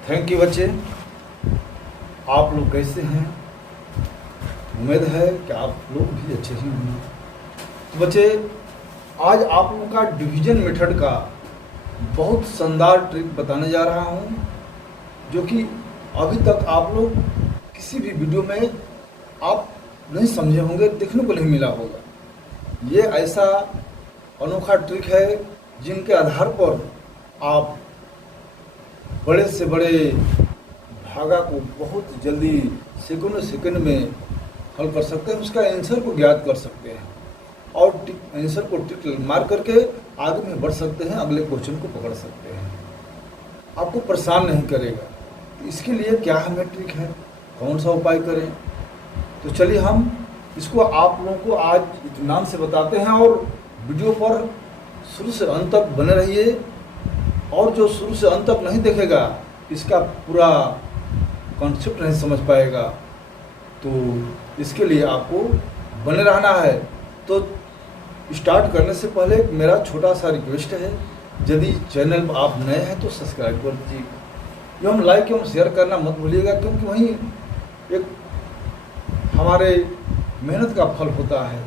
Thank you बच्चे। आप लोग कैसे हैं? उम्मीद है कि आप लोग भी अच्छे ही होंगे। तो बच्चे, आज आप लोगों का डिवीजन मेथड का बहुत शानदार ट्रिक बताने जा रहा हूं, जो कि अभी तक आप लोग किसी भी वीडियो में आप नहीं समझे होंगे, देखने को नहीं मिला होगा। ये ऐसा अनोखा ट्रिक है जिनके आधार पर आप बड़े से बड़े भागा को बहुत जल्दी सेकंड में हल कर सकते हैं, उसका आंसर को ज्ञात कर सकते हैं और आंसर को टिक मार करके आगे में बढ़ सकते हैं, अगले क्वेश्चन को पकड़ सकते हैं। आपको परेशान नहीं करेगा। इसके लिए क्या हमें ट्रिक है, कौन सा उपाय करें? तो चलिए हम इसको आप लोगों को आज इत्मीनान से बताते हैं और वीडियो पर शुरू से अंत तक बने रहिए। और जो शुरू से अंत तक नहीं देखेगा इसका पूरा कॉन्सेप्ट नहीं समझ पाएगा। तो इसके लिए आपको बने रहना है। तो स्टार्ट करने से पहले मेरा छोटा सा रिक्वेस्ट है, यदि चैनल पर आप नए हैं तो सब्सक्राइब कर दीजिए एवं लाइक एवं शेयर करना मत भूलिएगा, क्योंकि वहीं एक हमारे मेहनत का फल होता है।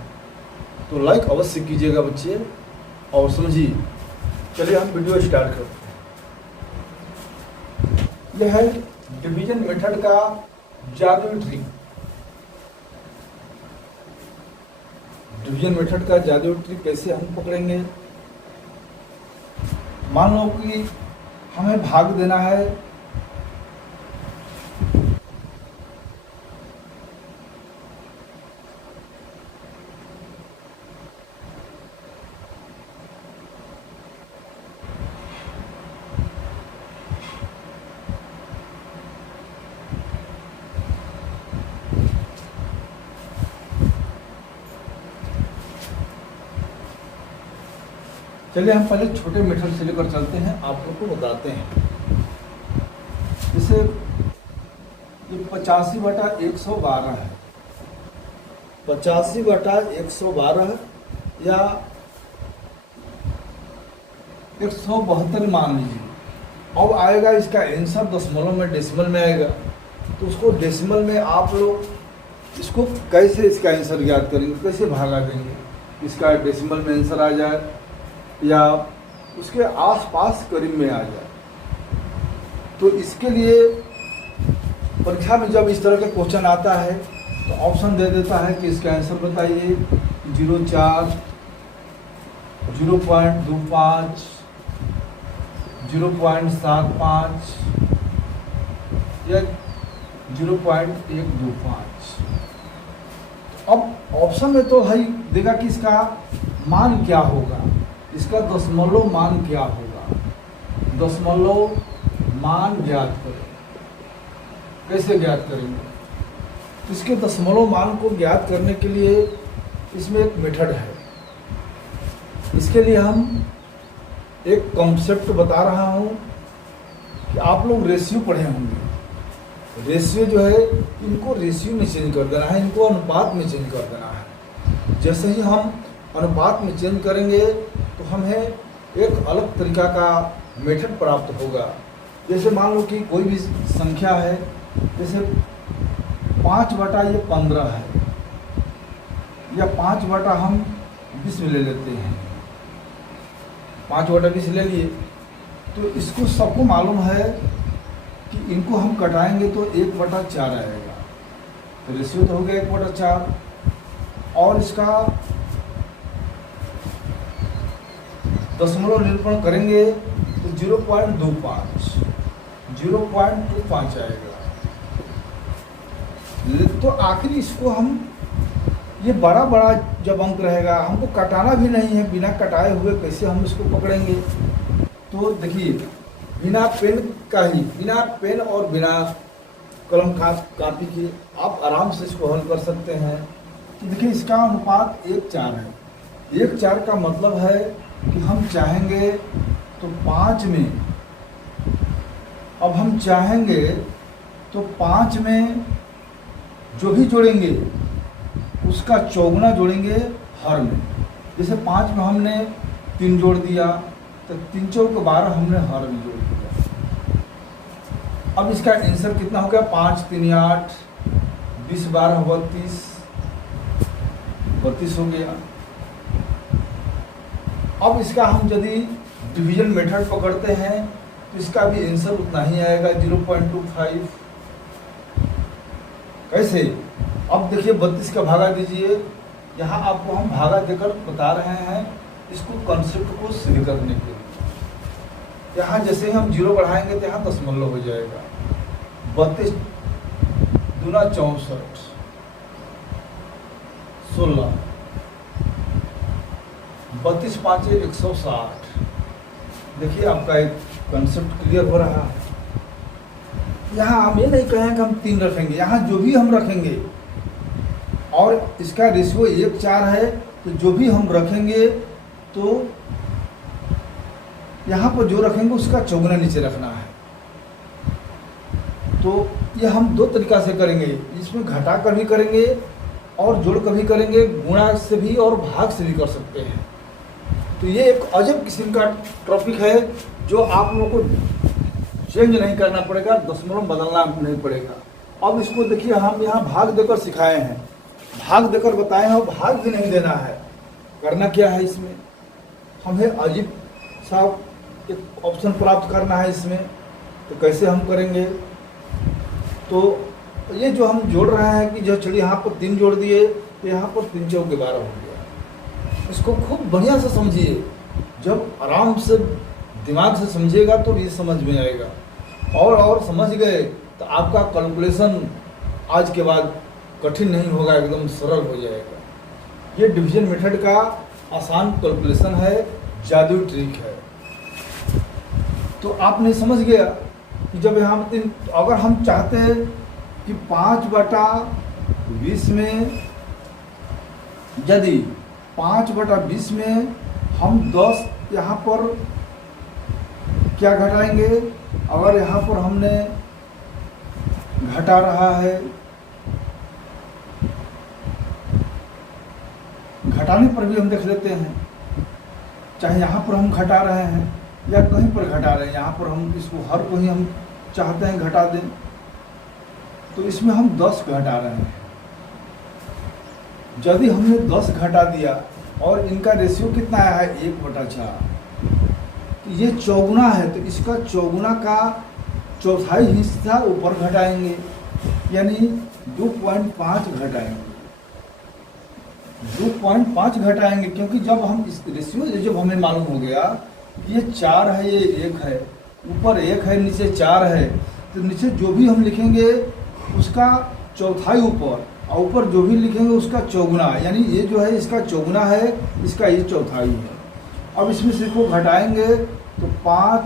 तो लाइक अवश्य कीजिएगा बच्चे और समझिए। चलिए हम वीडियो स्टार्ट करते हैं। यह है डिवीजन मेथड का जादुई ट्रिक। डिवीजन मेथड का जादुई ट्रिक कैसे हम पकड़ेंगे? मान लो कि हमें भाग देना है चलिए हम पहले छोटे मेथड से लेकर चलते हैं, आप लोग को बताते हैं। जैसे ये 85/112 है, 85/112 या 172 मान लीजिए। अब आएगा इसका आंसर दशमलव में, डेसिमल में आएगा। तो उसको डेसिमल में आप लोग इसको कैसे इसका आंसर ज्ञात करेंगे, कैसे भागा देंगे? इसका डेसिमल में आंसर आ जाए या उसके आसपास करीब में आ जाए। तो इसके लिए परीक्षा में जब इस तरह का क्वेश्चन आता है तो ऑप्शन दे देता है कि इसका आंसर बताइए। 0.4, 0.25, 0.75 या 0.125। अब ऑप्शन में तो है देगा कि इसका मान क्या होगा, इसका दशमलव मान क्या होगा। दशमलव मान ज्ञात करें। कैसे ज्ञात करेंगे? तो इसके दशमलव मान को ज्ञात करने के लिए इसमें एक मेथड है। इसके लिए हम एक कॉन्सेप्ट बता रहा हूँ कि आप लोग रेशियो पढ़े होंगे। रेशियो जो है, इनको रेशियो में चेंज कर देना है, इनको अनुपात में चेंज कर देना है। जैसे ही हम अनुपात में चेंज करेंगे तो हमें एक अलग तरीका का मेथड प्राप्त होगा। जैसे मान लो कि कोई भी संख्या है, जैसे 5/15 है या 5 हम 20 ले लेते हैं। 5/20 ले लिए तो इसको सबको मालूम है कि इनको हम कटाएंगे तो 1/4 आएगा। तो रेशियो तो हो गया 1/4 और इसका दशमलव निरूपण करेंगे तो 0.25 आएगा। तो आखिर इसको हम ये बड़ा जब अंक रहेगा, हमको कटाना भी नहीं है, बिना कटाए हुए कैसे हम इसको पकड़ेंगे? तो देखिए, बिना पेन और बिना कलम कापी के आप आराम से इसको हल कर सकते हैं। तो देखिए, इसका अनुपात 1:4 है। 1:4 का मतलब है कि हम चाहेंगे तो 5 में, अब हम चाहेंगे तो 5 में जो भी जोड़ेंगे उसका चौगुना जोड़ेंगे हर में। जैसे 5 में हमने 3 जोड़ दिया तो 3 चौक 12 हमने हर में जोड़ दिया। अब इसका आंसर कितना हो गया, 5 3 8, 20 12 32 हो गया। अब इसका हम यदि डिवीजन मेथड पकड़ते हैं तो इसका भी आंसर उतना ही आएगा, 0.25। कैसे? अब देखिए 32 का भागा दीजिए, यहाँ आपको हम भागा देकर बता रहे हैं इसको कंसेप्ट को सिद्ध करने के लिए। यहाँ जैसे हम 0 बढ़ाएंगे तो यहाँ दशमलव हो जाएगा, 32 दूना 64, 16, 32 5 160। देखिए आपका एक कंसेप्ट क्लियर हो रहा है। यहाँ हम ये नहीं कहें कि हम 3 रखेंगे, यहाँ जो भी हम रखेंगे, और इसका रेशियो 1:4 है, तो जो भी हम रखेंगे तो यहाँ पर जो रखेंगे उसका चौगुना नीचे रखना है। तो ये हम 2 तरीका से करेंगे, इसमें घटा कर भी करेंगे और जोड़ कर भी करेंगे, गुणा से भी और भाग से भी कर सकते हैं। तो ये एक अजब किस्म का टॉपिक है जो आप लोगों को चेंज नहीं करना पड़ेगा, दशमलव बदलना नहीं पड़ेगा। अब इसको देखिए हम यहाँ भाग देकर सिखाए हैं, भाग देकर बताए हैं, और भाग भी नहीं देना है। करना क्या है इसमें, हमें अजीब सा एक ऑप्शन प्राप्त करना है इसमें। तो कैसे हम करेंगे, तो ये जो हम जोड़ रहे हैं कि जो चलिए यहाँ पर 3 जोड़ दिए तो यहाँ पर 3 चौके 12 हो गया। इसको खूब बढ़िया से समझिए, जब आराम से दिमाग से समझिएगा तो ये समझ में आएगा, और समझ गए तो आपका कैलकुलेशन आज के बाद कठिन नहीं होगा, एकदम सरल हो जाएगा। ये डिवीजन मेथड का आसान कैलकुलेशन है, जादुई ट्रिक है। तो आपने समझ गया कि जब यहाँ अगर हम चाहते हैं कि 5/20 में, यदि 5/20 में हम 10 यहाँ पर क्या घटाएंगे, अगर यहाँ पर हमने घटा रहा है, घटाने पर भी हम देख लेते हैं, चाहे यहाँ पर हम घटा रहे हैं या कहीं पर घटा रहे हैं, यहाँ पर हम इसको हर को ही हम चाहते हैं घटा दें, तो इसमें हम 10 घटा रहे हैं। यदि हमने 10 घटा दिया और इनका रेशियो कितना आया है, 1/4, तो ये चौगुना है, तो इसका चौगुना का चौथाई हिस्सा ऊपर घटाएंगे, यानी 2.5 घटाएंगे, 2.5 घटाएंगे। क्योंकि जब हम इस रेशियो जब हमें मालूम हो गया ये 4 है, ये 1 है, ऊपर 1 है, नीचे 4 है, तो नीचे जो भी हम लिखेंगे उसका चौथाई ऊपर, और ऊपर जो भी लिखेंगे उसका चौगुना, यानी ये जो है इसका चौगुना है, इसका ये चौथाई है। अब इसमें से को घटाएंगे तो 5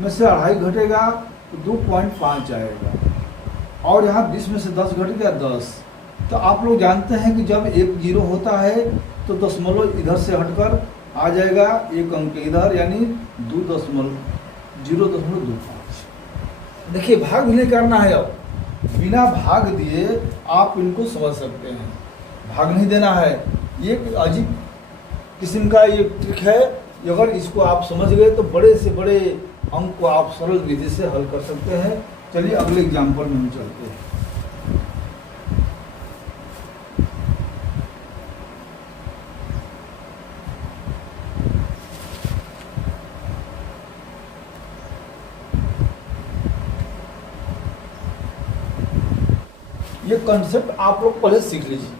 में से 2.5 घटेगा तो 2.5 आएगा, और यहाँ 20 में से 10 घट गया 10। तो आप लोग जानते हैं कि जब 1 0 होता है तो दशमलव इधर से हटकर आ जाएगा, 1 अंक इधर, यानी 0.25। देखिए भाग भी नहीं करना है, अब बिना भाग दिए आप इनको समझ सकते हैं, भाग नहीं देना है। ये अजीब किस्म का ये ट्रिक है, अगर इसको आप समझ गए तो बड़े से बड़े अंक को आप सरल विधि से हल कर सकते हैं। चलिए अगले एग्जाम्पल में हम चलते हैं। ये कॉन्सेप्ट आप लोग पहले सीख लीजिए,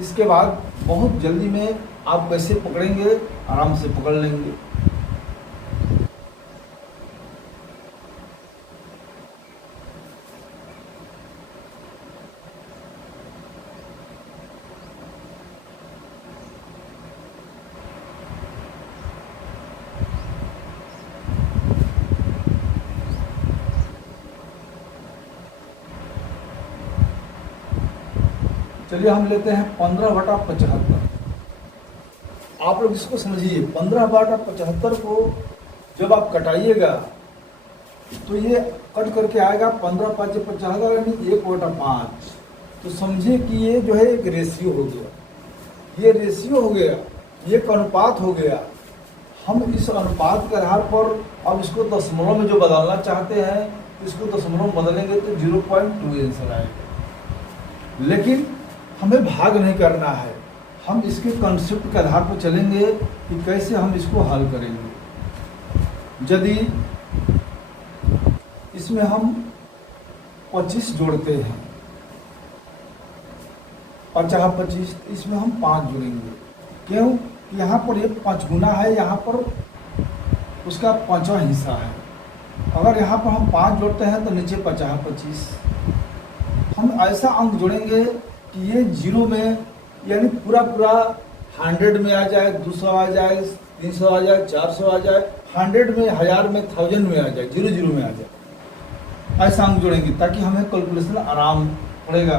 इसके बाद बहुत जल्दी में आप कैसे पकड़ेंगे, आराम से पकड़ लेंगे। चलिए हम लेते हैं 15/75। आप लोग इसको समझिए, 15/75 को जब आप कटाइएगा तो ये कट करके आएगा 15×5 = 75, यानी 1/5। तो समझिए कि ये जो है एक रेशियो हो गया, ये रेशियो हो गया, ये एक अनुपात हो गया। हम इस अनुपात के आधार पर अब इसको दशमलव में जो बदलना चाहते हैं, इसको दशमलव में बदलेंगे तो 0.2 आंसर आएगा। लेकिन हमें भाग नहीं करना है, हम इसके कंसेप्ट के आधार पर चलेंगे कि कैसे हम इसको हल करेंगे। यदि इसमें हम 25 जोड़ते हैं, 50-25, इसमें हम 5 जोड़ेंगे। क्यों? यहाँ पर एक 5 गुना है, यहाँ पर उसका 5वां हिस्सा है। अगर यहाँ पर हम 5 जोड़ते हैं तो नीचे 50-25। हम ऐसा अंक जोड़ेंगे कि ये 0 में, यानी पूरा 100 में आ जाए, 200 आ जाए, 300 आ जाए, 400 आ जाए, 100 में, 1000 में, 1000 में आ जाए, 0 में आ जाए। ऐसा अंक जोड़ेंगे ताकि हमें कैलकुलेशन आराम पड़ेगा।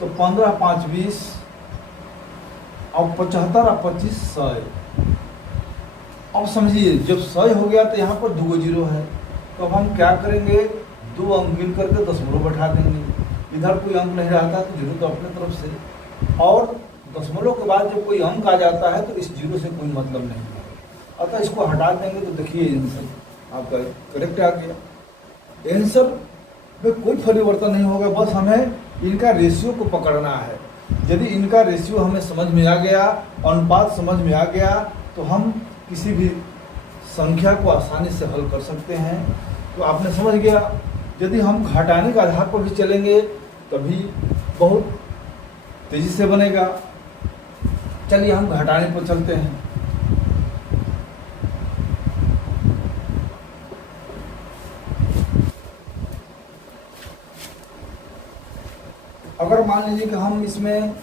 तो 15 5 20 और 75 और 25 100। अब समझिए, जब 100 हो गया तो यहाँ पर 2 0 है, तो अब हम क्या करेंगे, 2 अंक मिल करके दशमलव बैठा देंगे। इधर कोई अंक नहीं रहता तो 0 तो अपने तरफ से, और दशमलव के बाद जब कोई अंक आ जाता है तो इस 0 से कोई मतलब नहीं है। अतः इसको हटा देंगे तो देखिए आंसर आपका करेक्ट आ गया। आंसर में कोई परिवर्तन नहीं होगा, बस हमें इनका रेशियो को पकड़ना है। यदि इनका रेशियो हमें समझ में आ गया, अनुपात समझ में आ गया, तो हम किसी भी संख्या को आसानी से हल कर सकते हैं। तो आपने समझ गया। यदि हम घटाने के आधार पर भी चलेंगे तभी बहुत तेजी से बनेगा। चलिए हम घटाने पर चलते हैं। अगर मान लीजिए कि हम इसमें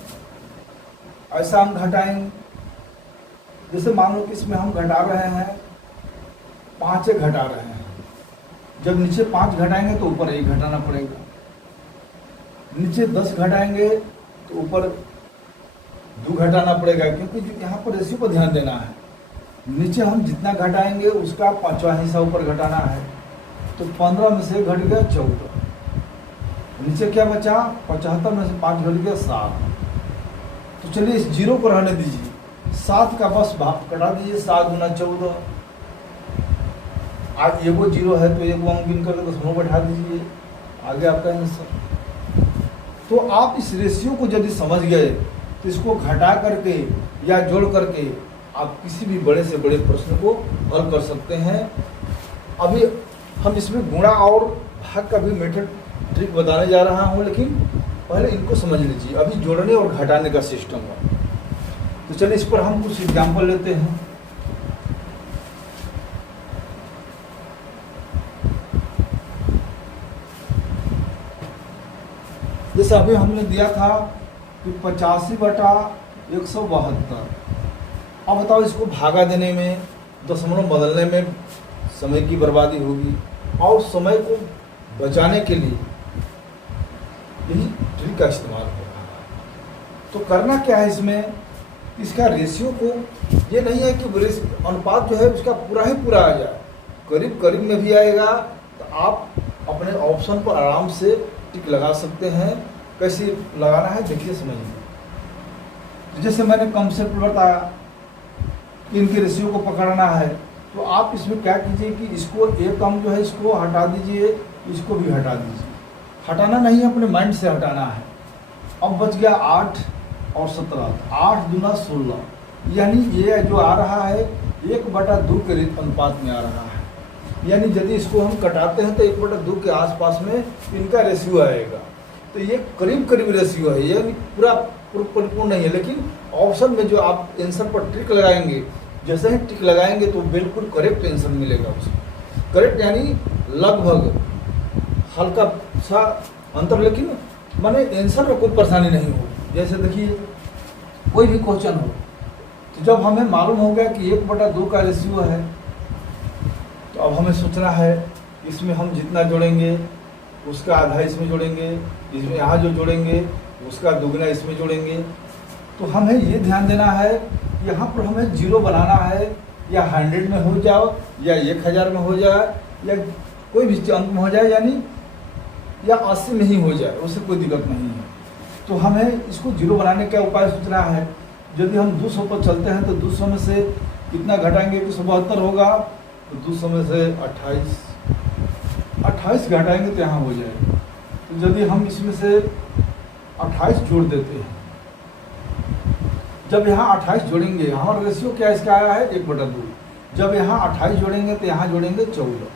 ऐसा हम घटाएं, जैसे मान लो कि इसमें हम घटा रहे हैं 5 घटा रहे हैं। जब नीचे 5 घटाएंगे तो ऊपर 1 घटाना पड़ेगा। नीचे 10 घटाएंगे तो ऊपर 2 घटाना पड़ेगा, क्योंकि जो यहाँ पर रेशियो पर ध्यान देना है। नीचे हम जितना घटाएंगे उसका 5वां हिस्सा ऊपर घटाना है। तो 15 में से घट गया 14, नीचे क्या बचा, 75 में से 5 घट गया 7। तो चलिए इस 0 को रहने दीजिए, 7 का बस भाग कटा दीजिए, 7 गुना 14। आज एगो 0 है तो एगो अंक गिन करके दशमलव बैठा दीजिए, आगे आपका आंसर। तो आप इस रेशियो को यदि समझ गए तो इसको घटा करके या जोड़ करके आप किसी भी बड़े से बड़े प्रश्न को हल कर सकते हैं। अभी हम इसमें गुणा और भाग का भी मेथड ट्रिक बताने जा रहा हूँ, लेकिन पहले इनको समझ लीजिए। अभी जोड़ने और घटाने का सिस्टम है, तो चलिए इस पर हम कुछ एग्जाम्पल लेते हैं। जैसे अभी हमने दिया था कि 85/172। अब बताओ, इसको भागा देने में, दशमलव बदलने में समय की बर्बादी होगी, और समय को बचाने के लिए यही ट्रिक का इस्तेमाल कर रहा है। तो करना क्या है इसमें, इसका रेशियो को, ये नहीं है कि अनुपात जो है उसका पूरा ही पूरा आ जाए, करीब करीब में भी आएगा। तो आप अपने ऑप्शन पर आराम से टिक लगा सकते हैं। कैसे लगाना है देखिए, समझिए। तो जैसे मैंने कंसेप्ट बताया कि इनके रेशियो को पकड़ना है, तो आप इसमें क्या कीजिए कि इसको एक अंक जो है इसको हटा दीजिए, इसको भी हटा दीजिए। हटाना नहीं है, अपने माइंड से हटाना है। अब बच गया 8 और 17, 8 दूना 16, यानी ये जो आ रहा है 1/2 के अनुपात में आ रहा है। यानी यदि इसको हम कटाते हैं तो 1/2 के आसपास में इनका रेशियो आएगा। तो ये करीब करीब रेशियो है, यानी पूरा परिपूर्ण नहीं है। लेकिन ऑप्शन में जो आप आंसर पर ट्रिक लगाएंगे, जैसे ही टिक लगाएंगे तो बिल्कुल करेक्ट आंसर मिलेगा उसको। करेक्ट यानी लगभग, हल्का सा अंतर, लेकिन माने आंसर में कोई परेशानी नहीं हो। जैसे देखिए, कोई भी क्वेश्चन हो, तो जब हमें मालूम हो गया कि 1/2 का रेशियो है, तो अब हमें सोचना है इसमें हम जितना जोड़ेंगे उसका आधा इसमें जोड़ेंगे, इसमें यहाँ जो जोड़ेंगे उसका दुगना इसमें जोड़ेंगे। तो हमें ये ध्यान देना है, यहाँ पर हमें 0 बनाना है, या 100 में हो जाओ, या 1000 में हो जाए, या कोई भी अंक में हो जाए, यानी या 80 में ही हो जाए, उससे कोई दिक्कत नहीं है। तो हमें इसको 0 बनाने का उपाय सोचना है। यदि हम 200 पर चलते हैं तो 200 में से कितना घटाएंगे? 172 होगा तो दूसरे में से 28 घटाएंगे तो यहाँ हो जाएगा। तो यदि हम इसमें से 28 जोड़ देते हैं, जब यहाँ 28 जोड़ेंगे, हमारा रेशियो क्या इसका आया है 1/2। जब यहाँ 28 जोड़ेंगे तो यहाँ जोड़ेंगे 14,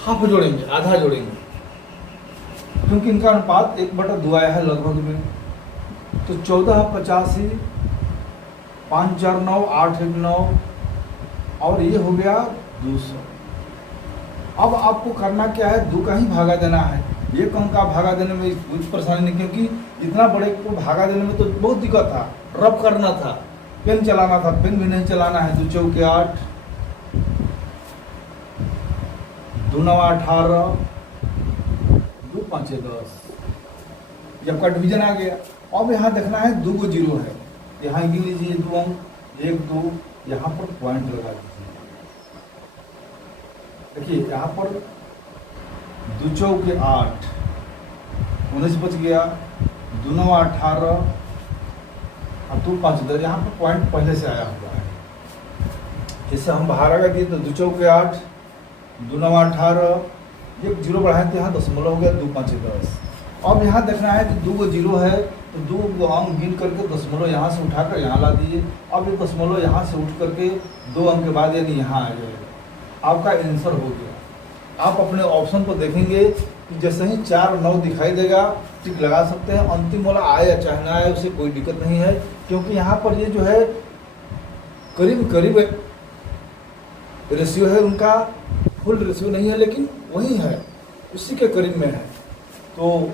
हाफ जोड़ेंगे, आधा जोड़ेंगे, क्योंकि इनका अनुपात 1/2 आया है लगभग में। तो 14/85, 5 4 9, 8 1 9, और ये हो गया 200। अब आपको करना क्या है? 2 का ही भागा देना है। 1 अंक का भागा देने में कुछ परेशानी नहीं, क्योंकि इतना बड़े को भागा देने में तो बहुत दिक्कत था, रब करना था, पेन चलाना था, पेन भी नहीं चलाना है। 2 चौके 8, 2 9 18, 2 5 10, ये आपका डिवीजन आ गया। अब यहाँ देखना है 2 को 0 है, यहाँ गिन लीजिए 2 अंक, 1 2, यहाँ पर पॉइंट लगा दीजिए। देखिए यहाँ पर 2 चौके 8, 19 बच गया, 2 9 18 और 2 5 10, यहाँ पर पॉइंट पहले से आया हुआ है। जैसे हम बाहर आ गए तो 2 चौके 8, 2 9 18, 1 0 बढ़ाए तो यहाँ दशमलव हो गया, 2 5 10। अब यहाँ देखना है कि 2 को 0 है तो 2 को अंक गिन करके दशमलव यहाँ से उठाकर यहाँ ला दीजिए। अब ये दशमलव यहाँ से उठ करके 2 अंक के बाद यानी यहाँ आ जाएगा, आपका आंसर हो गया। आप अपने ऑप्शन पर देखेंगे कि जैसे ही 4 9 दिखाई देगा टिक लगा सकते हैं। अंतिम वाला आए या चाहे ना आए उससे कोई दिक्कत नहीं है, क्योंकि यहाँ पर ये जो है करीब करीब रेशियो है उनका, फुल रेशियो नहीं है लेकिन वही है, उसी के करीब में है। तो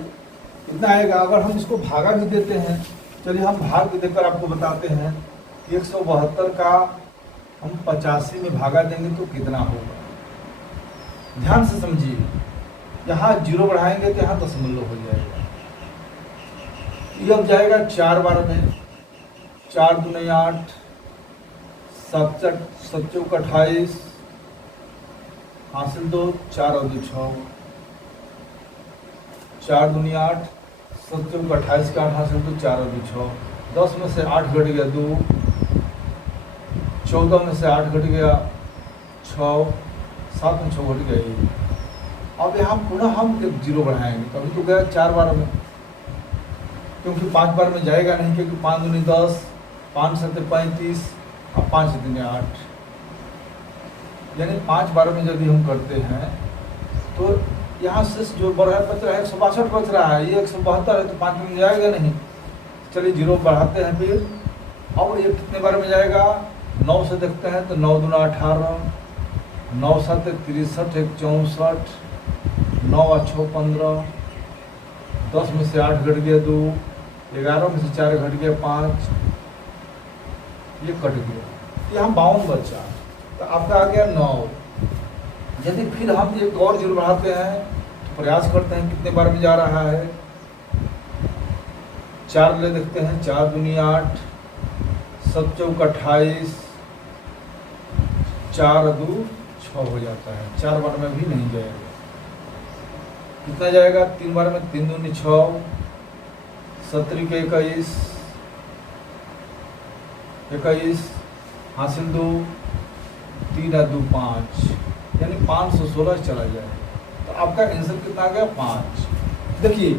इतना आएगा। अगर हम इसको भागा भी देते हैं, चलिए हम भाग भी देकर आपको बताते हैं कि 172 का हम 85 में भागा देंगे तो कितना होगा। ध्यान से समझिए, यहाँ 0 बढ़ाएंगे तो यहाँ दशमलव हो जाएगा। ये अब जाएगा 4 बार में, 4 दूनी 8, 7 चौक 28, हासिल 2, 4 और 2 6, 4 दूनी 8, 7 चौक 28 का 8 हासिल 2, 4 और 2 6, 10 में से 8 घट गया 2, 14 में से 8 घट गया 6, 7 में 6 घट गया 1। अब यहाँ पुनः हम 1 0 बढ़ाएंगे, कभी तो गया 4 बार में, क्योंकि 5 बार में जाएगा नहीं, क्योंकि 5 दूनी 10, 5 7 35 और 5 दूनी 8, यानी 5 बार में यदि हम करते हैं तो यहाँ से जो बढ़ा बच रहा है 162 बच रहा है, ये 172 है तो 5 में जाएगा नहीं। चलिए 0 बढ़ाते हैं फिर। अब ये कितने बार में जाएगा? 9 से देखते हैं तो 9 दूना 18, 9 7 63, 1 64, 9 और 6 15, 10 में से 8 घट गया 2, 11 में से 4 घट गया 5, ये कट गया, यहाँ 52 बचा, तो आपका आ गया 9। यदि फिर हम एक और 0 बढ़ाते हैं तो प्रयास करते हैं कितने बार में जा रहा है। 4 ले देखते हैं, 4 दूनी 8, 7 चौक 28, 4 2 6 हो जाता है। 4 बार में भी नहीं जाएगा, कितना जाएगा? 3 बार में, 3 दूनी 6, 17 के 21, हासिल 2, 3 और 2 5, यानी 516 चला जाए तो आपका आंसर कितना आ गया? 5। देखिए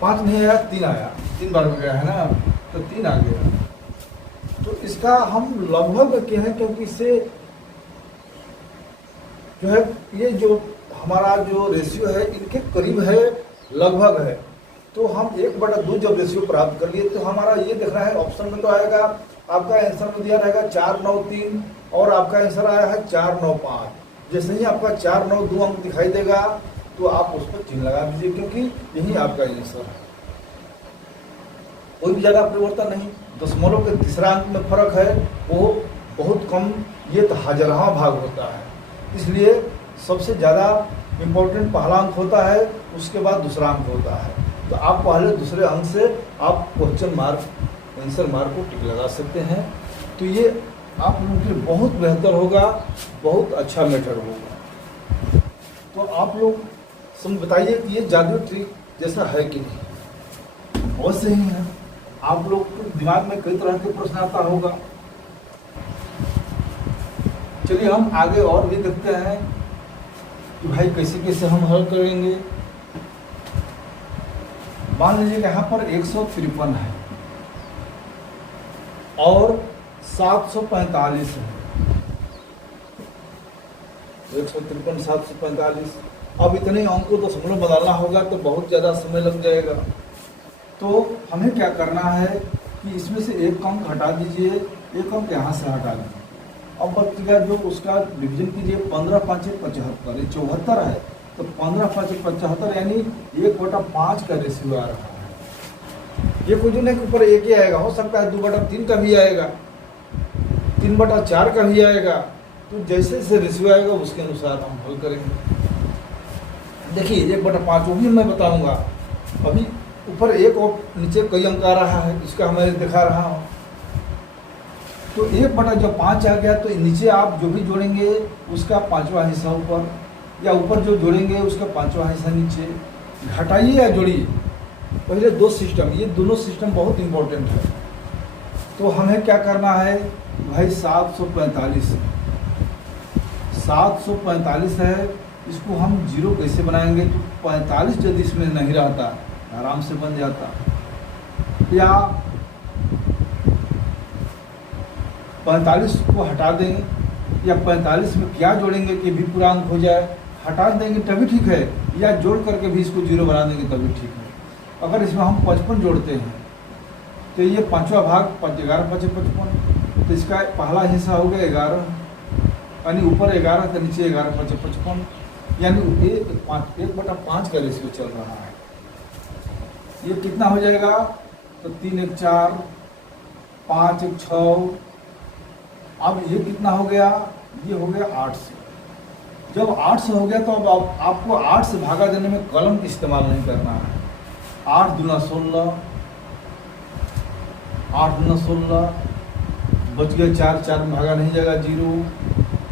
5 नहीं आया, 3 आया, 3 बार में गया है ना, तो 3 आ गया। तो इसका हम लगभग क्या है, क्योंकि इससे जो है ये जो हमारा जो रेशियो है इनके करीब है, लगभग है। तो हम 1/2 जब रेशियो प्राप्त कर लिए तो हमारा ये देख रहा है ऑप्शन में तो आएगा, आपका आंसर में दिया रहेगा 4 9 3 और आपका आंसर आया है 4 9 5। जैसे ही आपका 4 9 2 अंक दिखाई देगा तो आप उस पर चिन्ह लगा दीजिए, क्योंकि यही आपका आंसर है। कोई भी ज़्यादा परिवर्तन नहीं, दशमलव के तीसरा अंक में फर्क है, वो बहुत कम, ये तो हजारवां भाग होता है। इसलिए सबसे ज़्यादा इम्पोर्टेंट पहला अंक होता है, उसके बाद दूसरा अंक होता है। तो आप पहले दूसरे अंक से आप क्वेश्चन मार्क, आंसर मार्क को टिक लगा सकते हैं। तो ये आप लोगों के लिए बहुत बेहतर होगा, बहुत अच्छा मेथड होगा। तो आप लोग बताइए कि ये जादू ट्रिक जैसा है कि नहीं? बहुत सही है। आप लोग के दिमाग में कई तरह के प्रश्न आता होगा, चलिए हम आगे और भी देखते हैं कि भाई कैसे कैसे हम हल करेंगे। मान लीजिए कि यहाँ पर 153 है और 745 है। 153 745, अब इतने अंक को दशमलव बदलना होगा तो बहुत ज़्यादा समय लग जाएगा। तो हमें क्या करना है कि इसमें से एक अंक हटा दीजिए, एक अंक यहाँ से हटा दीजिए। अब बच्चेगा जो उसका डिवीजन कीजिए, 15 5 75, ये 74 है तो 15 5 75 यानी 1/5 का रेशियो आ रहा है। ये कुछ नहीं के ऊपर एक ही आएगा, हो सकता है 2/3 का भी आएगा, 3/4 का भी आएगा। तो जैसे जैसे रेशियो आएगा उसके अनुसार हम हल करेंगे। देखिए 1/5 वो भी मैं बताऊंगा। अभी ऊपर एक और नीचे कई अंक आ रहा है, इसका मैं दिखा रहा हूँ। तो 1/5 आ गया तो नीचे आप जो भी जोड़ेंगे उसका 5वां हिस्सा ऊपर, या ऊपर जो जोड़ेंगे उसका 5वां हिस्सा नीचे। घटाइए या जोड़िए, पहले दो सिस्टम, ये दोनों सिस्टम बहुत इंपॉर्टेंट है। तो हमें क्या करना है भाई, 745 है, इसको हम जीरो कैसे बनाएंगे। तो 45 यदि इसमें नहीं रहता आराम से बन जाता, या 45 को हटा देंगे, या 45 में क्या जोड़ेंगे कि भी पूरा अंक हो जाए, हटा देंगे तभी ठीक है, या जोड़ करके भी इसको जीरो बना देंगे तभी ठीक है। अगर इसमें हम 55 जोड़ते हैं तो ये 5वां भाग 11 5 55, तो इसका पहला हिस्सा हो गया 11, यानी ऊपर 11 तो नीचे 11 5 55, यानी 1/5 का रेशियो चल रहा है। ये कितना हो जाएगा, तो 3 1 4, 5 1 6। अब ये कितना हो गया, ये हो गया 8 से। जब 8 से हो गया तो अब आपको 8 से भागा देने में कलम का इस्तेमाल नहीं करना है। 8 दूना 16, 8 दूना 16, बच गया 4, 4 में भागा नहीं जाएगा 0।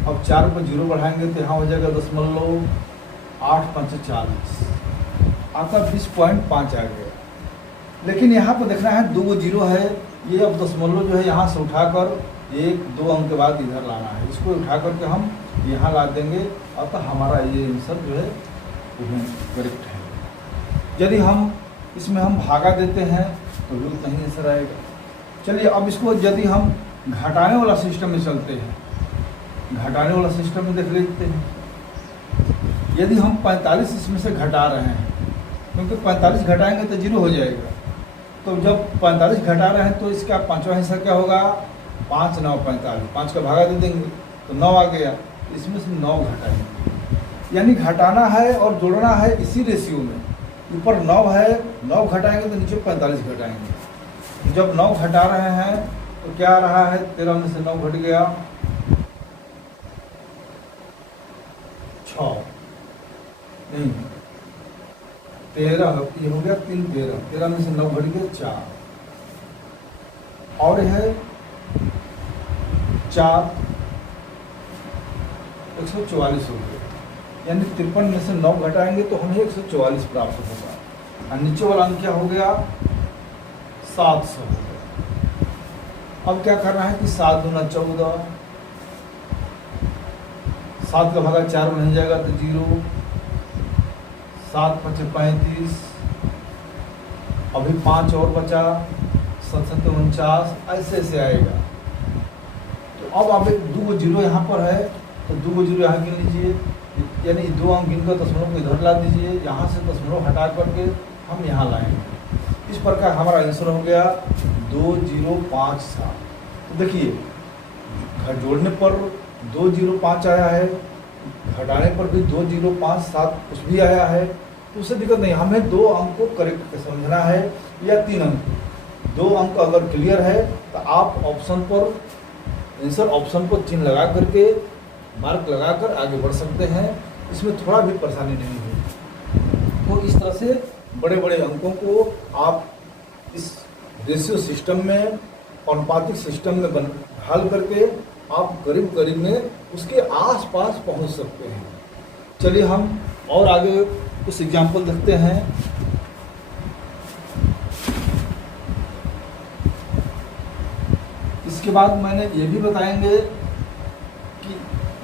अब 4 पर 0 बढ़ाएंगे तो यहाँ हो जाएगा 0.8 5 40, आपका 20.5 आ गया। लेकिन यहाँ पर देखना है 2 जीरो है, ये अब दशमलव जो है यहाँ से उठाकर 1 2 अंक के बाद इधर लाना है, इसको उठा करके हम यहाँ ला देंगे। अतः हमारा ये आंसर जो है वो करेक्ट है। यदि हम इसमें हम भागा देते हैं तो भी उतना ही आंसर आएगा। चलिए अब इसको यदि हम घटाने वाला सिस्टम में चलते हैं, घटाने वाला सिस्टम में देख लेते हैं। यदि हम 45 इसमें से घटा रहे हैं, क्योंकि 45 घटाएंगे तो 0 हो जाएगा, तो जब 45 घटा रहे हैं तो इसका 5वां हिस्सा क्या होगा, 5 9 45, 5 का भागा दे देंगे तो 9 आ गया, इसमें से 9 घटाएंगे। यानी घटाना है और जोड़ना है इसी रेशियो में। ऊपर 9 है, 9 घटाएंगे तो नीचे 45 घटाएंगे। जब 9 घटा रहे हैं तो क्या आ रहा है, 13 में से 9 घट गया 6, नहीं 13, ये हो गया 3 13, 13 में से 9 घट गया 4, और है 4 144 हो गया। यानी 53 में से 9 घटाएंगे तो हमें 144 प्राप्त होगा। और नीचे वाला अंक क्या हो गया, 700 हो गया। अब क्या करना है कि 7 दूना 14, 7 का भागा 4 में नहीं जाएगा तो 0, 7 5 35, अभी 5 और बचा 7 7 49, ऐसे ऐसे आएगा। तो अब आप 2 जीरो यहाँ पर है तो 2 जीरो यहाँ गिन लीजिए, यानी 2 अंक गिनकर दशमलव को इधर ला दीजिए, यहाँ से दशमलव हटा करके हम यहाँ लाएंगे। इस प्रकार हमारा आंसर हो गया 2057। तो देखिए जोड़ने पर 205 आया है, घटाने पर भी 2057 कुछ भी आया है, तो उससे दिक्कत नहीं। हमें 2 अंक को करेक्ट समझना है या 3 अंक। 2 अंक अगर क्लियर है तो आप ऑप्शन पर आंसर ऑप्शन पर चिन्ह लगा करके मार्क लगाकर आगे बढ़ सकते हैं, इसमें थोड़ा भी परेशानी नहीं होगी। तो इस तरह से बड़े बड़े अंकों को आप इस रेशियो सिस्टम में, अनुपातिक सिस्टम में हल करके आप करीब करीब में उसके आसपास पहुंच सकते हैं। चलिए हम और आगे कुछ एग्जाम्पल देखते हैं। इसके बाद मैंने ये भी बताएंगे कि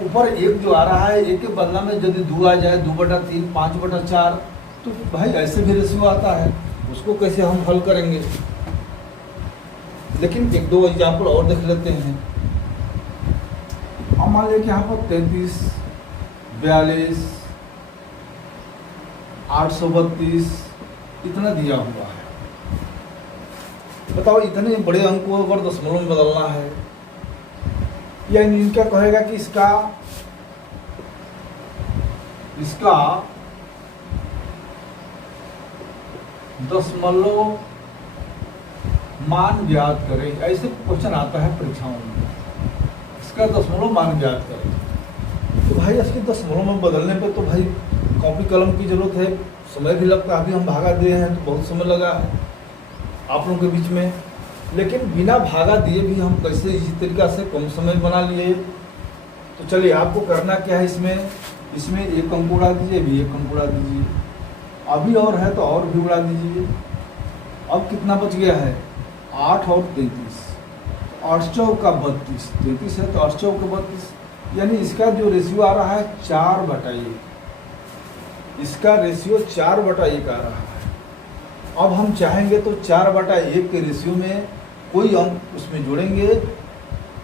ऊपर एक जो आ रहा है, एक के बदला में यदि 2 आ जाए, 2/3, 5/4, तो भाई ऐसे भी रेशियो आता है, उसको कैसे हम हल करेंगे। लेकिन 1-2 एग्जाम्पल और देख लेते हैं। हम मान लीजिए कि यहाँ पर 33, 42, 832 इतना दिया हुआ है। बताओ इतने बड़े अंक को अगर दशमलव में बदलना है, या इनका कहेगा कि इसका दशमलव मान ज्ञात करें, ऐसे क्वेश्चन आता है परीक्षाओं में, इसका दशमलव मान ज्ञात करें। तो भाई इसके दशमलव में बदलने पे तो भाई कॉपी कलम की जरूरत है, समय भी लगता है। अभी हम भागा दिए हैं तो बहुत समय लगा है आप लोगों के बीच में, लेकिन बिना भागा दिए भी हम कैसे इसी तरीका से कम समय बना लिए। तो चलिए आपको करना क्या है, इसमें एक अंक उड़ा दीजिए, भी एक अंक उड़ा दीजिए, अभी और है तो और भी उड़ा दीजिए। अब कितना बच गया है, 8 और 33, 8 चौका 32, 33 है तो 8 चौका 32, यानी इसका जो रेशियो आ रहा है 4/1, इसका रेशियो 4/1 आ रहा है। अब हम चाहेंगे तो 4/1 के रेशियो में कोई अंक उसमें जोड़ेंगे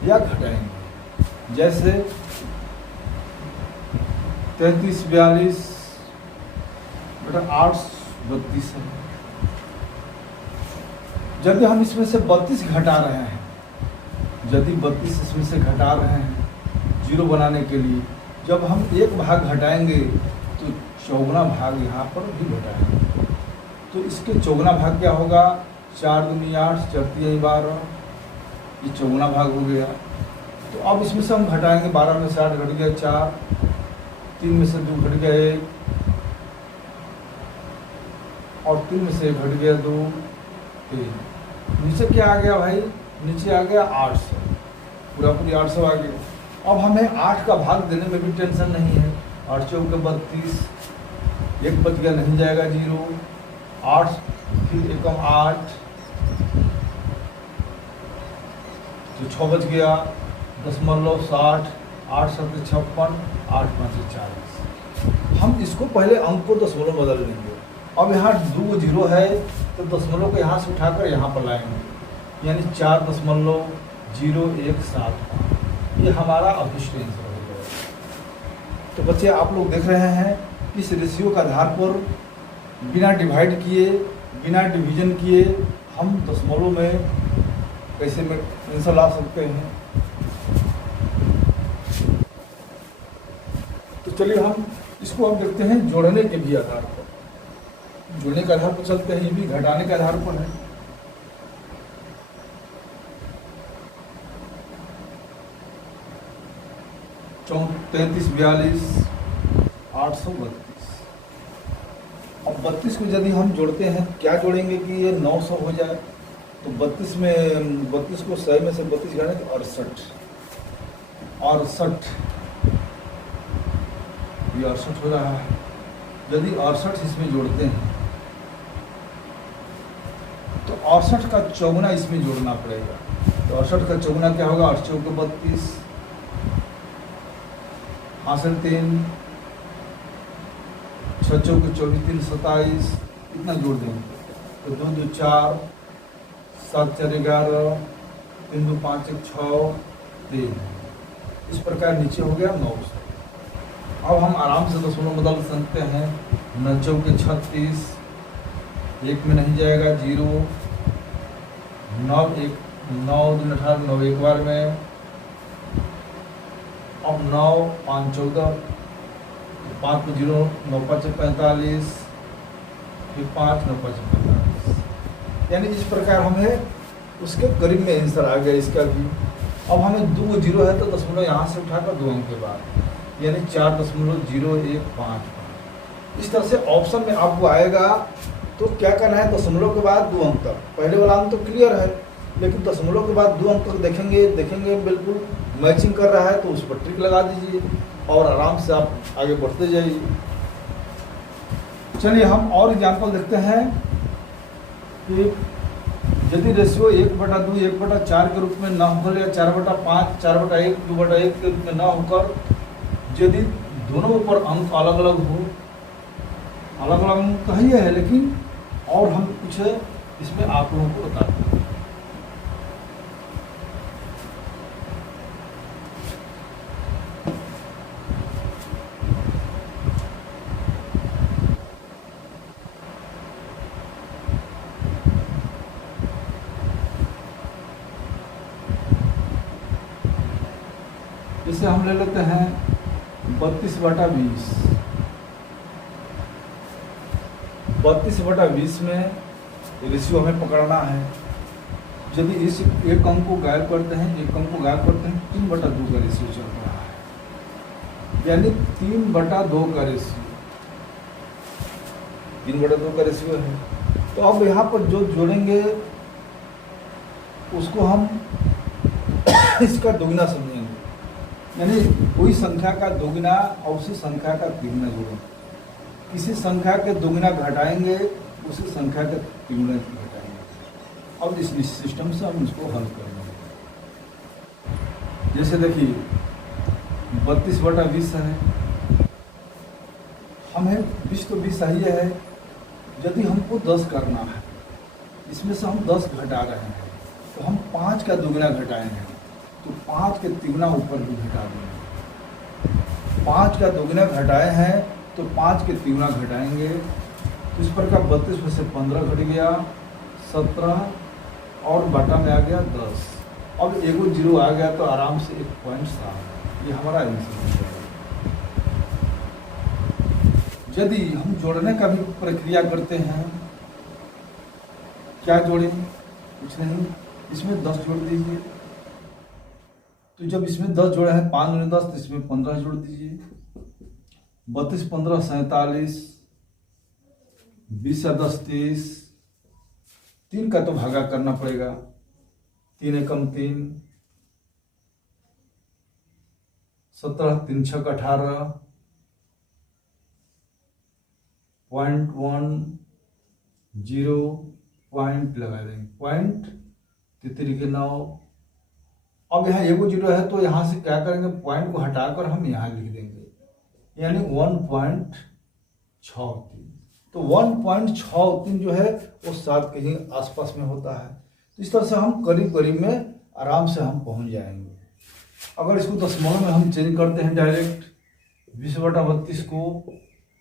या घटाएंगे। जैसे 33, 42 बटा 8 32 है। यदि हम इसमें से 32 घटा रहे हैं, यदि 32 इसमें से घटा रहे हैं 0 बनाने के लिए, जब हम एक भाग घटाएंगे तो चौगुना भाग यहाँ पर भी घटाएंगे। तो इसके चौगुना भाग क्या होगा, 4 दूनी 8, 4 तिहाई 12, ये चौगुना भाग हो गया। तो अब इसमें से हम घटाएंगे, 12 में से 8 घट गया 4, 3 में से 2 घट गया 1, और 3 में से 1 घट गया 2, 3। नीचे क्या आ गया भाई, नीचे आ गया 800, पूरा 800 आ गया। अब हमें 8 का भाग देने में भी टेंशन नहीं है, 8 चौके 32, 1 बच गया नहीं जाएगा 0, 8 फिर 1 8, तो 6 बच गया, 0.60, 8 7 56, 8 5 40। हम इसको पहले अंक को दशमलव बदल लेंगे। अब यहाँ 2 0 है तो दशमलव को यहाँ से उठाकर यहाँ पर लाएंगे, यानी 4.017, ये हमारा अभिष्ट आंसर हो गया। तो बच्चे आप लोग देख रहे हैं इस रेशियो के आधार पर बिना डिवाइड किए, बिना डिवीजन किए हम दशमलव में कैसे में आंसर ला सकते हैं। तो चलिए हम इसको अब देखते हैं जोड़ने के भी आधार पर, जोड़ने के आधार पर चलते हैं, ये भी घटाने के आधार पर है। चौं 33 42 832। अब 32 को यदि हम जोड़ते हैं, क्या जोड़ेंगे कि ये 900 हो जाए, तो 32 को 100 में से 32 घटाए तो 68, ये 68 हो रहा है। यदि 68 इसमें जोड़ते हैं तो 68 का चौगुना इसमें जोड़ना पड़ेगा। तो 68 का चौगुना क्या होगा, 8 चौके 32, 3, 6 चौके 24, 3 27, इतना जोड़ देंगे तो 2 2 4, 7 4 11, 3 2 5 1 6 3, इस प्रकार नीचे हो गया 900। अब हम आराम से दशमलव बदल सकते हैं, 9 चौके 36, 1 में नहीं जाएगा 0, 9 1 9 2 18, 9 एक बार में। अब 9 5 14, 5 को 0, 9 5 45, फिर 5 9 5 45, यानी इस प्रकार हमें उसके करीब में आंसर आ गया इसका भी। अब हमें 2 0 है तो दशमलव यहाँ से उठाकर 2 अंक के बाद, यानी 4.0155। इस तरह से ऑप्शन में आपको आएगा। तो क्या करना है, दशमलव के बाद 2 अंक तक, पहले वाला अंक तो क्लियर है, लेकिन दशमलव के बाद 2 अंक तक देखेंगे बिल्कुल मैचिंग कर रहा है तो उस पर टिक लगा दीजिए और आराम से आप आगे बढ़ते जाइए। चलिए हम और एग्जाम्पल देखते हैं कि यदि रेशियो 1/2 1/4 के रूप में न होकर, या 4/5 4/1 2/1 के रूप में न होकर यदि दोनों पर अंक अलग अलग हो, अलग अलग अंक तो ही है, लेकिन और हम कुछ इसमें आप लोगों को बताते हैं। इसे हम ले लेते हैं 32/20। 32/20 में रेशियो हमें पकड़ना है। यदि इस एक अंक को गायब करते हैं, एक अंक को गायब करते हैं, 3/2 का रेशियो चल रहा है, यानी 3/2 का रेशियो, 3/2 का रेशियो है। तो अब यहाँ पर जो जोड़ेंगे उसको हम इसका दोगुना समझेंगे, यानी कोई संख्या का दोगुना और उसी संख्या का तिगुना जोड़ेंगे। किसी संख्या के दोगुना घटाएंगे, उसी संख्या के तिगुना घटाएंगे। अब इस सिस्टम से हम इसको हल करेंगे। जैसे देखिए 32/20 है, हमें 20 तो 20 सही है। यदि हमको 10 करना है, इसमें से हम 10 घटा रहे हैं, तो हम 5 का दोगुना घटाएंगे, तो 5 के तिगुना ऊपर भी घटा देंगे। 5 का दोगुना घटाए हैं तो 5 के तिगुना घटाएंगे, तो इस प्रकार 32 में से 15 घट गया, 17 और बटा में आ गया 10। अब एगो जीरो आ गया तो आराम से 1.7, ये हमारा आंसर है। यदि हम जोड़ने का भी प्रक्रिया करते हैं, क्या जोड़ें? कुछ नहीं, इसमें 10 जोड़ दीजिए। तो जब इसमें 10 जोड़े हैं, 5 दूनी 10, तो इसमें 15 जोड़ दीजिए। 32 15 47, 20 या 10 30, 3 का तो भागा करना पड़ेगा, 3 एकम 3, 17 3 6 18, 0.10 पॉइंट लगा देंगे, पॉइंट 9। अब यहाँ एगो जीरो है तो यहाँ से क्या करेंगे, पॉइंट को हटाकर हम यहाँ लिख देंगे, यानी 1.63। तो 1.63 जो है वो 7 के ही आसपास में होता है। तो इस तरह से हम करीब करीब में आराम से हम पहुँच जाएंगे। अगर इसको दशमलव में हम चेंज करते हैं डायरेक्ट 20/32 को,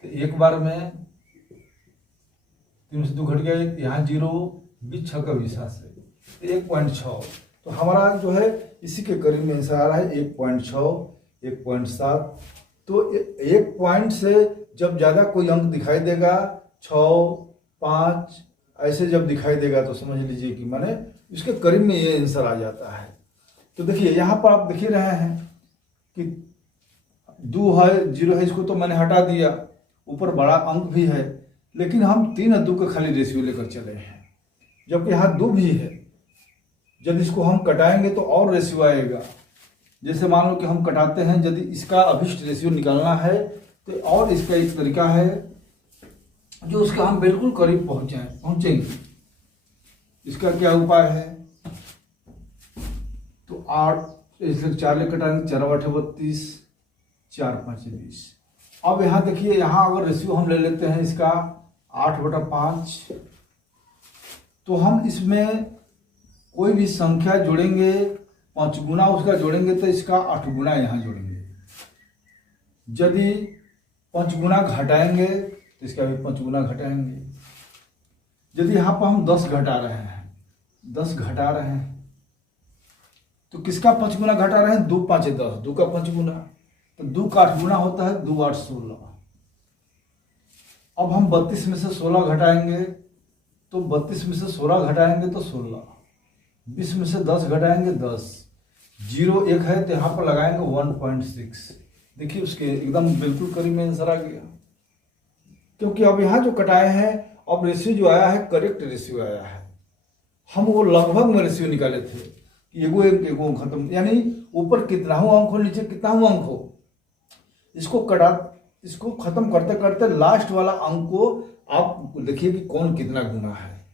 तो एक बार में 3 से 2 घट गया, यहाँ 0, 20 6 का 20 से 1.6। तो हमारा जो है इसी के करीब में आंसर आ रहा है 1.6, 1.7। तो 1 पॉइंट से जब ज़्यादा कोई अंक दिखाई देगा, 6 5 ऐसे जब दिखाई देगा, तो समझ लीजिए कि माने इसके करीब में ये आंसर आ जाता है। तो देखिए यहाँ पर आप देख ही रहे हैं कि 2 है, 0 है, इसको तो मैंने हटा दिया, ऊपर बड़ा अंक भी है, लेकिन हम 3 और 2 का खाली रेशियो लेकर चले हैं, जबकि यहाँ 2 भी है। जब इसको हम कटाएंगे तो और रेशियो आएगा। जैसे मान लो कि हम कटाते हैं, यदि इसका अभिष्ट रेशियो निकालना है तो और इसका एक तरीका है जो उसका हम बिल्कुल करीब पहुंचेंगे। इसका क्या उपाय है? तो 8 इसलिए 4 ले कटाएंगे, 4 8 32, 4 5 20। अब यहाँ देखिए, यहाँ अगर रेशियो हम ले लेते हैं इसका 8/5, तो हम इसमें कोई भी संख्या जोड़ेंगे, 5 गुना उसका जोड़ेंगे, तो इसका 8 गुना यहाँ जोड़ेंगे। यदि 5 गुना घटाएंगे तो इसका भी 5 गुना घटाएंगे। यदि यहाँ पर हम 10 घटा रहे हैं, 10 घटा रहे हैं, तो किसका 5 गुना घटा रहे हैं? 2 5 10, 2 का 5 गुना, तो 2 का 8 गुना होता है, 2 8 16। अब हम 32 में से 16 घटाएंगे, तो 32 में से 16 घटाएंगे तो 16, 20 में से 10 घटाएंगे 10, 0 1 है तो यहाँ पर लगाएंगे 1.6। देखिए उसके एकदम बिल्कुल करीब में आंसर आ गया, क्योंकि अब यहाँ जो कटाए हैं, अब रेशियो जो आया है करेक्ट रेशियो आया है। हम वो लगभग में रेशियो निकाले थे कि एगो खत्म, यानी ऊपर कितना हो अंक हो, नीचे कितना हो अंक हो, इसको खत्म करते करते लास्ट वाला अंक को आप देखिए कि कौन कितना गुना है।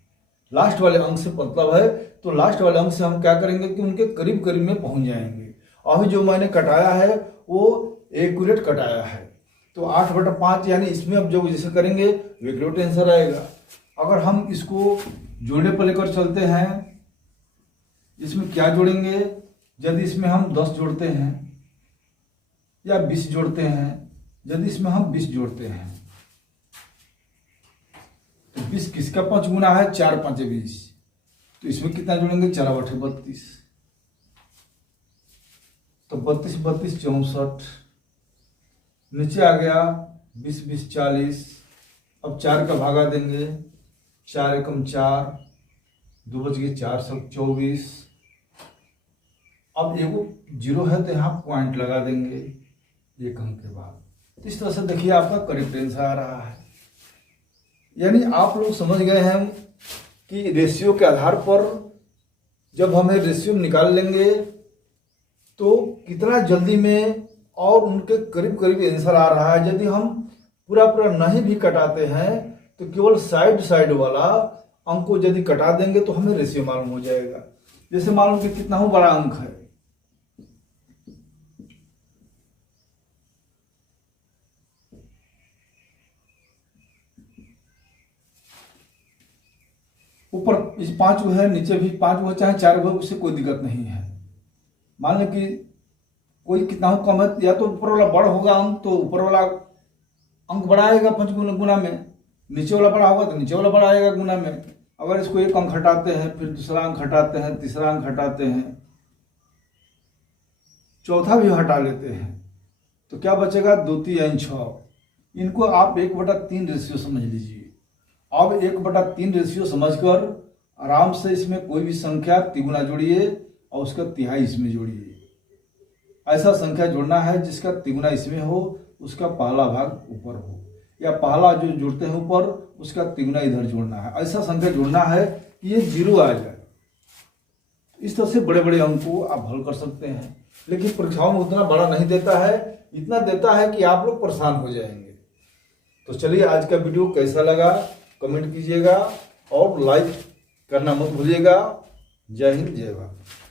लास्ट वाले अंक से मतलब है, तो लास्ट वाले अंक से हम क्या करेंगे कि उनके करीब करीब में पहुंच जाएंगे। अभी जो मैंने कटाया है वो एक्यूरेट कटाया है। तो 8/5 यानी इसमें अब जब जैसे करेंगे एक्यूरेट आंसर आएगा। अगर हम इसको जोड़ने पर लेकर चलते हैं, इसमें क्या जोड़ेंगे? यदि इसमें हम 10 जोड़ते हैं या 20 जोड़ते हैं, यदि इसमें हम 20 जोड़ते हैं तो 20 किसका 5 गुना है? 4 × 5 = 20। तो इसमें कितना जोड़ेंगे? 4/32। तो 32 32 64, नीचे आ गया 20 20 40। अब 4 का भागा देंगे, 4 एकम 4, 2 बच गए 4 × 24। अब एगो 0 है तो यहाँ पॉइंट लगा देंगे एक अंक के बाद। इस तरह से देखिए आपका करेक्ट आंसर आ रहा है। यानी आप लोग समझ गए हैं कि रेशियो के आधार पर जब हमें रेशियो निकाल लेंगे तो कितना जल्दी में और उनके करीब करीब आंसर आ रहा है। यदि हम पूरा नहीं भी कटाते हैं तो केवल साइड वाला अंक को यदि कटा देंगे तो हमें रेशियो मालूम हो जाएगा। जैसे मालूम कि कितना हो बड़ा अंक है, ऊपर इस 5 है, नीचे भी 5 हो, चाहे 4 हो, उससे कोई दिक्कत नहीं है। मान लें कि कोई कितना हो कम है, या तो ऊपर वाला बड़ा होगा अंक तो ऊपर वाला अंक बड़ा आएगा 5 गुना में, नीचे वाला बड़ा होगा तो नीचे वाला बड़ा आएगा गुना में। अगर इसको एक अंक हटाते हैं, फिर दूसरा अंक हटाते हैं, तीसरा अंक हटाते हैं, चौथा भी हटा लेते हैं तो क्या बचेगा? 2 3 6। इनको आप 1/3 रेशियो समझ लीजिए। अब 1/3 रेशियो समझकर आराम से इसमें कोई भी संख्या तिगुना जोड़िए और उसका तिहाई इसमें जोड़िए। ऐसा संख्या जोड़ना है जिसका तिगुना इसमें हो, उसका पहला भाग ऊपर हो, या पहला जो जोड़ते हैं ऊपर उसका तिगुना इधर जोड़ना है। ऐसा संख्या जोड़ना है कि ये 0 आ जाए। इस तरह से बड़े बड़े अंक को आप हल कर सकते हैं, लेकिन परीक्षाओं में उतना बड़ा नहीं देता है, इतना देता है कि आप लोग परेशान हो जाएंगे। तो चलिए आज का वीडियो कैसा लगा कमेंट कीजिएगा और लाइक करना मत भूलिएगा। जय हिंद, जय भारत।